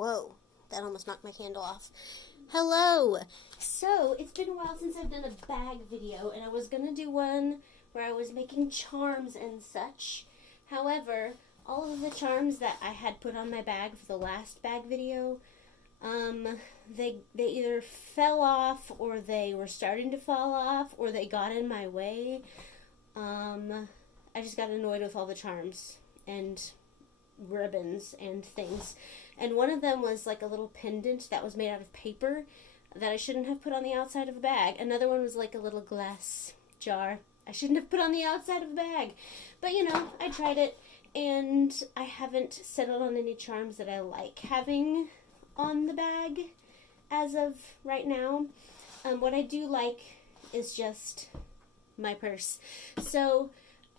Whoa, that almost knocked my candle off. Hello! So, it's been a while since I've done a bag video, and I was going to do one where I was making charms and such. However, all of the charms that I had put on my bag for the last bag video, they either fell off, or they were starting to fall off, or they got in my way. I just got annoyed with all the charms and ribbons and things. And one of them was like a little pendant that was made out of paper that I shouldn't have put on the outside of a bag. Another one was like a little glass jar I shouldn't have put on the outside of a bag. But you know, I tried it, and I haven't settled on any charms that I like having on the bag as of right now. What I do like is just my purse. So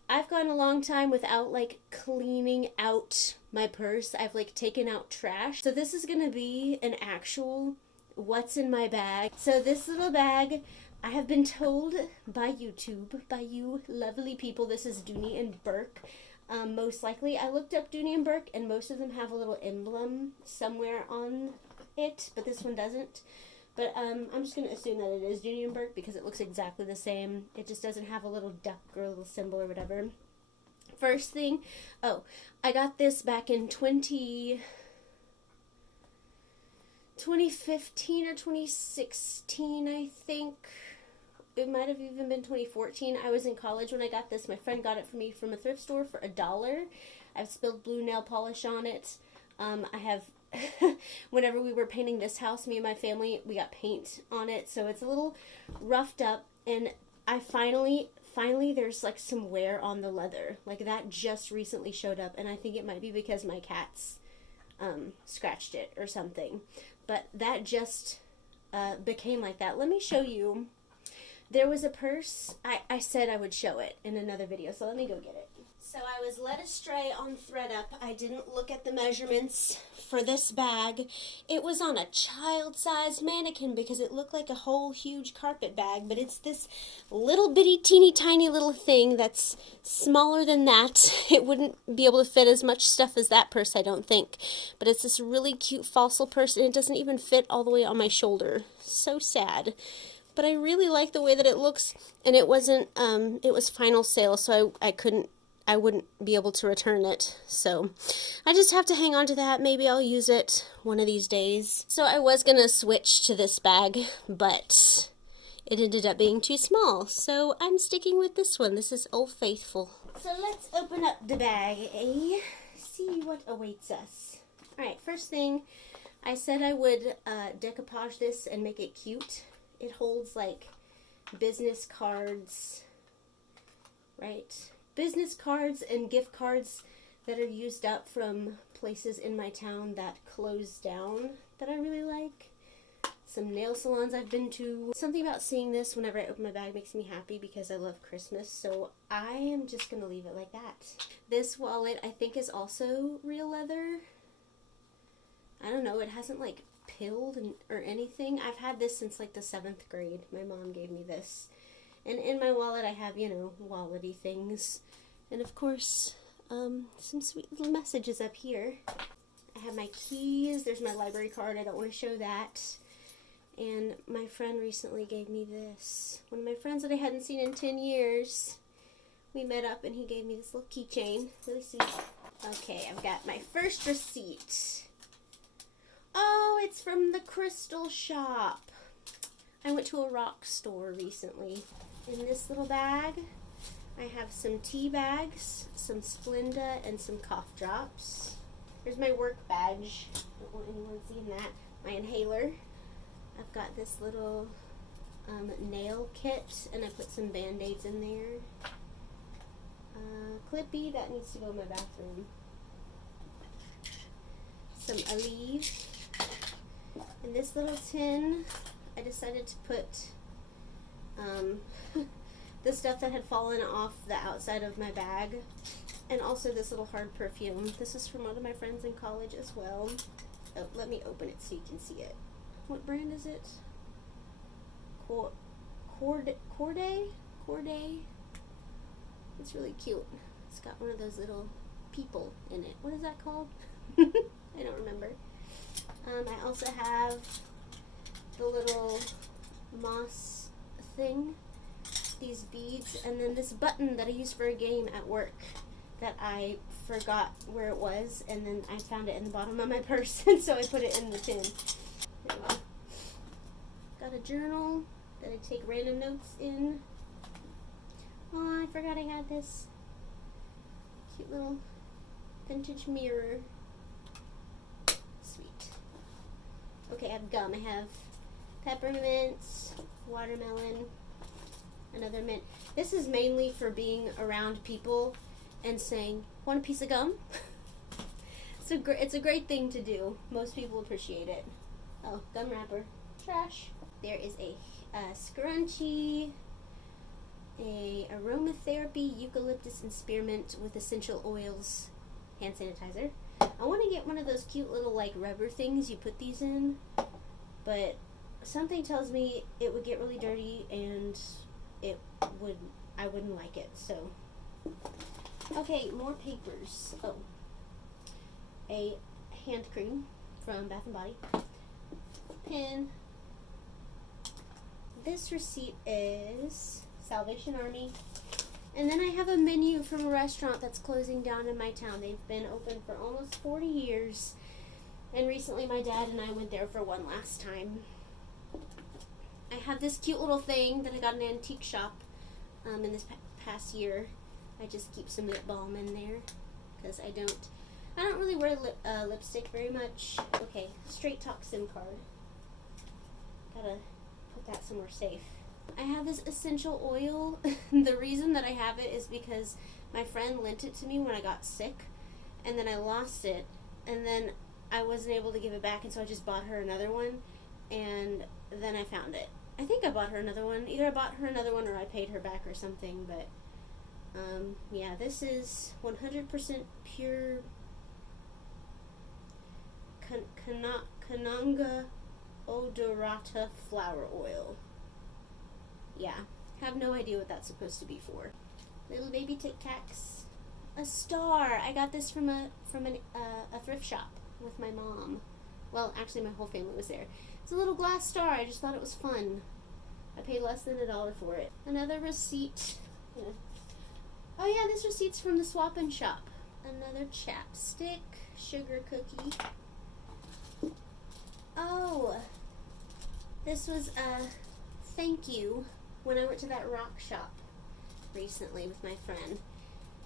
I've gone a long time without like cleaning out my purse. I've like taken out trash. So this is gonna be an actual what's in my bag. So this little bag, I have been told by YouTube, by you lovely people, this is Dooney and Burke. Most likely, I looked up Dooney and Burke, and most of them have a little emblem somewhere on it, but this one doesn't. But I'm just going to assume that it is Dooney and Burke because it looks exactly the same. It just doesn't have a little duck or a little symbol or whatever. First thing, I got this back in 2015 or 2016, I think. It might have even been 2014. I was in college when I got this. My friend got it for me from a thrift store for $1. I've spilled blue nail polish on it. I have, whenever we were painting this house, me and my family, we got paint on it. So it's a little roughed up. And I finally, there's like some wear on the leather. Like that just recently showed up. And I think it might be because my cats scratched it or something. But that just became like that. Let me show you. There was a purse. I said I would show it in another video, so let me go get it. So I was led astray on ThreadUp. I didn't look at the measurements for this bag. It was on a child-sized mannequin because it looked like a whole huge carpet bag, but it's this little bitty teeny tiny little thing that's smaller than that. It wouldn't be able to fit as much stuff as that purse, I don't think. But it's this really cute fossil purse, and it doesn't even fit all the way on my shoulder. So sad. But I really like the way that it looks, and it wasn't, it was final sale, so I wouldn't be able to return it. So I just have to hang on to that. Maybe I'll use it one of these days. So I was going to switch to this bag, but it ended up being too small. So I'm sticking with this one. This is Old Faithful. So let's open up the bag, see what awaits us. Alright, first thing, I said I would decoupage this and make it cute. It holds like business cards, right? Business cards and gift cards that are used up from places in my town that closed down that I really like. Some nail salons I've been to. Something about seeing this whenever I open my bag makes me happy because I love Christmas, so I am just going to leave it like that. This wallet I think is also real leather. I don't know, it hasn't like pilled or anything. I've had this since like the 7th grade. My mom gave me this. And in my wallet I have, you know, wallet-y things. And of course, some sweet little messages up here. I have my keys. There's my library card. I don't want to show that. And my friend recently gave me this. One of my friends that I hadn't seen in 10 years. We met up and he gave me this little keychain. Really sweet. Okay, I've got my first receipt. Oh, it's from the crystal shop. I went to a rock store recently. In this little bag, I have some tea bags, some Splenda, and some cough drops. Here's my work badge. Don't want anyone seeing that. My inhaler. I've got this little nail kit, and I put some Band-Aids in there. Clippy, that needs to go in my bathroom. Some Aleve. In this little tin, I decided to put the stuff that had fallen off the outside of my bag, and also this little hard perfume. This is from one of my friends in college as well. Oh, let me open it so you can see it. What brand is it? Corday? It's really cute. It's got one of those little people in it. What is that called? I don't remember. I also have the little moss thing, these beads, and then this button that I use for a game at work that I forgot where it was, and then I found it in the bottom of my purse, and so I put it in the tin. There we go. Got a journal that I take random notes in. Oh, I forgot I had this cute little vintage mirror. Sweet. Okay, I have gum. I have peppermint, watermelon, another mint. This is mainly for being around people and saying, want a piece of gum? It's a great thing to do. Most people appreciate it. Oh, gum wrapper. Trash. There is a scrunchie, a aromatherapy eucalyptus and spearmint with essential oils hand sanitizer. I want to get one of those cute little like rubber things you put these in, but something tells me it would get really dirty and I wouldn't like it. So okay, more papers. Oh, a hand cream from Bath and Body, pin. This receipt is Salvation Army. And then I have a menu from a restaurant that's closing down in my town. They've been open for almost 40 years. And recently my dad and I went there for one last time. I have this cute little thing that I got in an antique shop in this past year. I just keep some lip balm in there because I don't really wear lipstick very much. Okay, Straight Talk SIM card. Gotta put that somewhere safe. I have this essential oil. The reason that I have it is because my friend lent it to me when I got sick, and then I lost it, and then I wasn't able to give it back, and so I just bought her another one, and then I found it. I think I bought her another one. Either I bought her another one or I paid her back or something, but yeah, this is 100% pure Kananga odorata flower oil. Yeah, have no idea what that's supposed to be for. Little baby Tic Tacs. A star. I got this from a thrift shop with my mom. Well, actually, my whole family was there. It's a little glass star. I just thought it was fun. I paid less than $1 for it. Another receipt. Yeah. Oh yeah, this receipt's from the Swap and Shop. Another chapstick, sugar cookie. Oh, this was a thank you when I went to that rock shop recently with my friend.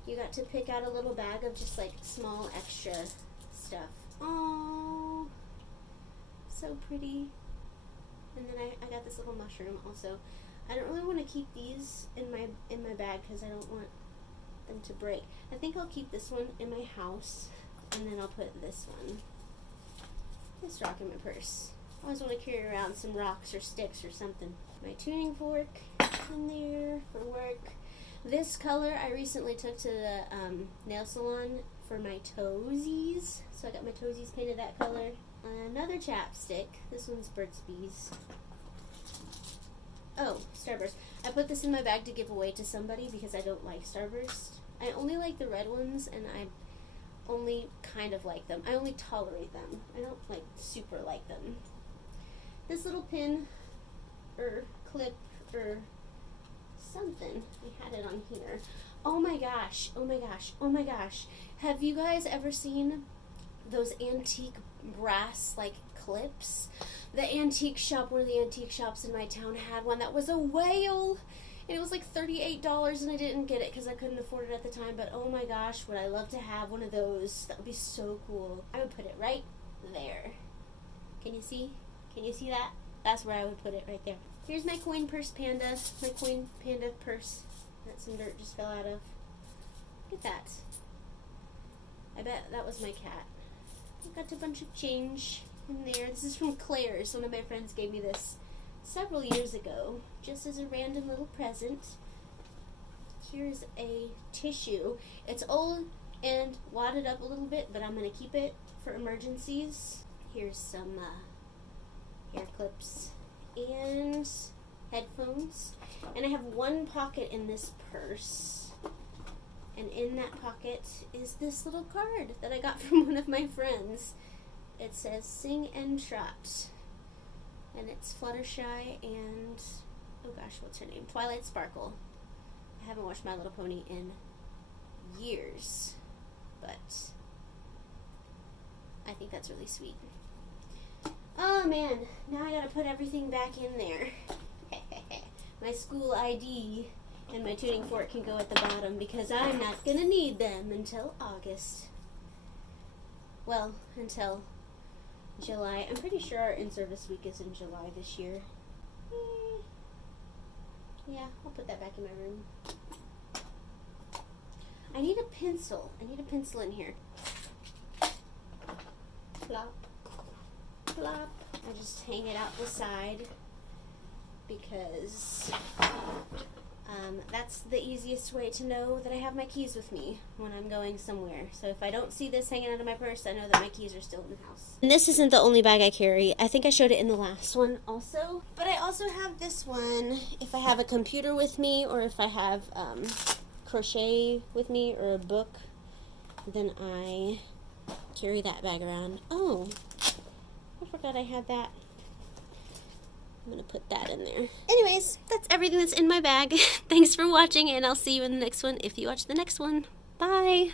You got to pick out a little bag of just like small extra stuff. Oh, so pretty. And then I got this little mushroom also. I don't really want to keep these in my bag because I don't want them to break. I think I'll keep this one in my house, and then I'll put this rock in my purse. I always want to carry around some rocks or sticks or something. My tuning fork in there for work. This color I recently took to the nail salon for my toesies. So I got my toesies painted that color. Another chapstick. This one's Burt's Bees. Oh, Starburst. I put this in my bag to give away to somebody because I don't like Starburst. I only like the red ones, and I only kind of like them. I only tolerate them. I don't like super like them. This little pin or clip or something. I had it on here. Oh my gosh. Oh my gosh. Oh my gosh. Have you guys ever seen those antique brass like clips? The antique shop, one of the antique shops in my town had one that was a whale. And it was like $38 and I didn't get it because I couldn't afford it at the time. But oh my gosh, would I love to have one of those. That would be so cool. I would put it right there. Can you see? Can you see that? That's where I would put it, right there. Here's my coin purse panda. My coin panda purse that some dirt just fell out of. Look at that. I bet that was my cat. I got a bunch of change in there. This is from Claire's. One of my friends gave me this several years ago, just as a random little present. Here's a tissue. It's old and wadded up a little bit, but I'm going to keep it for emergencies. Here's some hair clips and headphones. And I have one pocket in this purse. And in that pocket is this little card that I got from one of my friends. It says Sing and Trot. And it's Fluttershy and, oh gosh, what's her name? Twilight Sparkle. I haven't watched My Little Pony in years, but I think that's really sweet. Oh man, now I gotta put everything back in there. My school ID and my tuning fork can go at the bottom because I'm not gonna need them until August. Well, until July. I'm pretty sure our in-service week is in July this year. Yeah, I'll put that back in my room. I need a pencil. I need a pencil in here. Plop. Plop. I just hang it out the side because that's the easiest way to know that I have my keys with me when I'm going somewhere. So if I don't see this hanging out of my purse, I know that my keys are still in the house. And this isn't the only bag I carry. I think I showed it in the last one also. But I also have this one if I have a computer with me or if I have crochet with me or a book, then I carry that bag around. Oh, I forgot I had that. I'm going to put that in there. Anyways, that's everything that's in my bag. Thanks for watching, and I'll see you in the next one if you watch the next one. Bye!